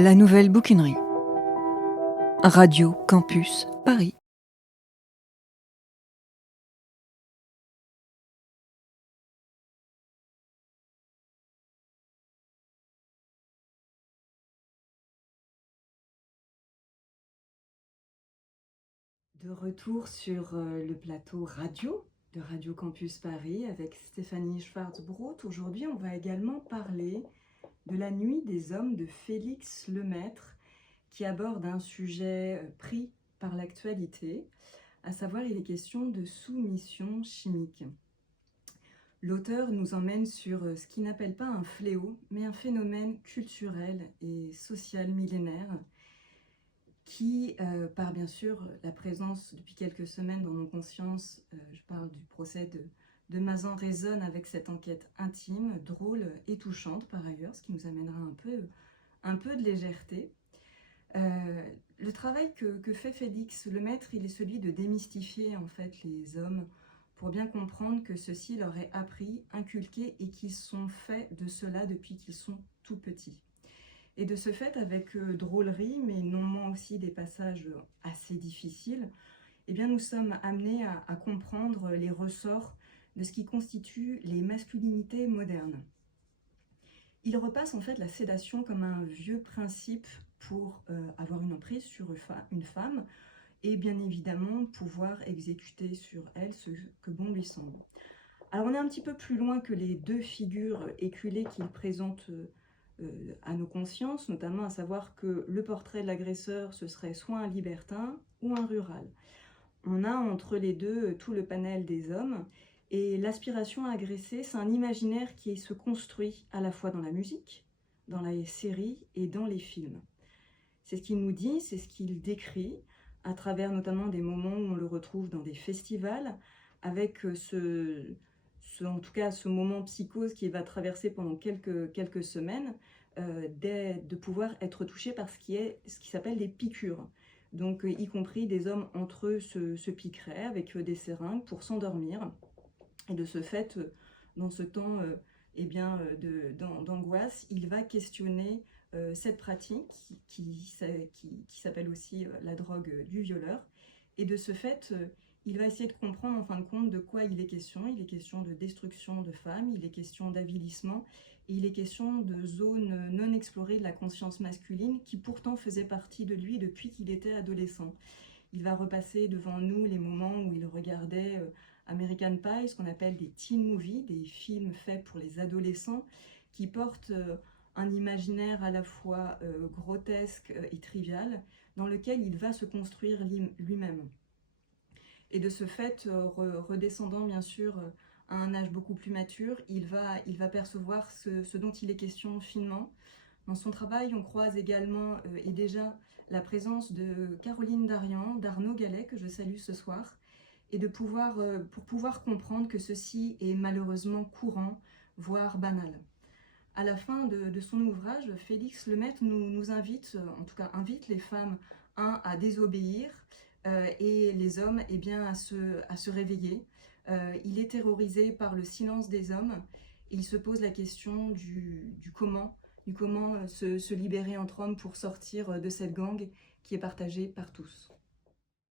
La Nouvelle Bouquinerie. Radio Campus Paris. De retour sur le plateau radio de Radio Campus Paris avec Stéphanie Schwartzbrot. Aujourd'hui, on va également parler de La Nuit des hommes de Félix Lemaître, qui aborde un sujet pris par l'actualité, à savoir il est question de soumission chimique. L'auteur nous emmène sur ce qu'il n'appelle pas un fléau, mais un phénomène culturel et social millénaire, qui, par bien sûr la présence depuis quelques semaines dans nos consciences, je parle du procès de Mazan, résonne avec cette enquête intime, drôle et touchante par ailleurs, ce qui nous amènera un peu de légèreté. Le travail que fait Félix Lemaître, il est celui de démystifier en fait les hommes pour bien comprendre que ceux-ci leur est appris, inculqué et qu'ils sont faits de cela depuis qu'ils sont tout petits. Et de ce fait, avec drôlerie, mais non moins aussi des passages assez difficiles, eh bien nous sommes amenés à comprendre les ressorts de ce qui constitue les masculinités modernes. Il repasse en fait la sédation comme un vieux principe pour avoir une emprise sur une femme et bien évidemment pouvoir exécuter sur elle ce que bon lui semble. Alors on est un petit peu plus loin que les deux figures éculées qu'il présente à nos consciences, notamment à savoir que le portrait de l'agresseur, ce serait soit un libertin ou un rural. On a entre les deux tout le panel des hommes, et l'aspiration à agresser, c'est un imaginaire qui se construit à la fois dans la musique, dans les séries et dans les films. C'est ce qu'il nous dit, c'est ce qu'il décrit, à travers notamment des moments où on le retrouve dans des festivals, avec en tout cas ce moment psychose qui va traverser pendant quelques semaines, de pouvoir être touché par ce qui s'appelle des piqûres. Donc y compris des hommes entre eux se piqueraient avec des seringues pour s'endormir. Et de ce fait, dans ce temps d'angoisse, il va questionner cette pratique qui s'appelle aussi la drogue du violeur. Et de ce fait, il va essayer de comprendre en fin de compte de quoi il est question. Il est question de destruction de femmes, il est question d'avilissement, et il est question de zones non explorées de la conscience masculine qui pourtant faisait partie de lui depuis qu'il était adolescent. Il va repasser devant nous les moments où il regardait American Pie, ce qu'on appelle des teen movies, des films faits pour les adolescents, qui portent un imaginaire à la fois grotesque et trivial, dans lequel il va se construire lui-même. Et de ce fait, redescendant bien sûr à un âge beaucoup plus mature, il va percevoir ce dont il est question finement. Dans son travail, on croise également et déjà la présence de Caroline Darian, d'Arnaud Gallet, que je salue ce soir, et pour pouvoir comprendre que ceci est malheureusement courant, voire banal. À la fin de son ouvrage, Félix Lemaître nous invite, en tout cas invite les femmes, à désobéir et les hommes bien, à se réveiller. Il est terrorisé par le silence des hommes. Il se pose la question du comment se libérer entre hommes pour sortir de cette gangue qui est partagée par tous.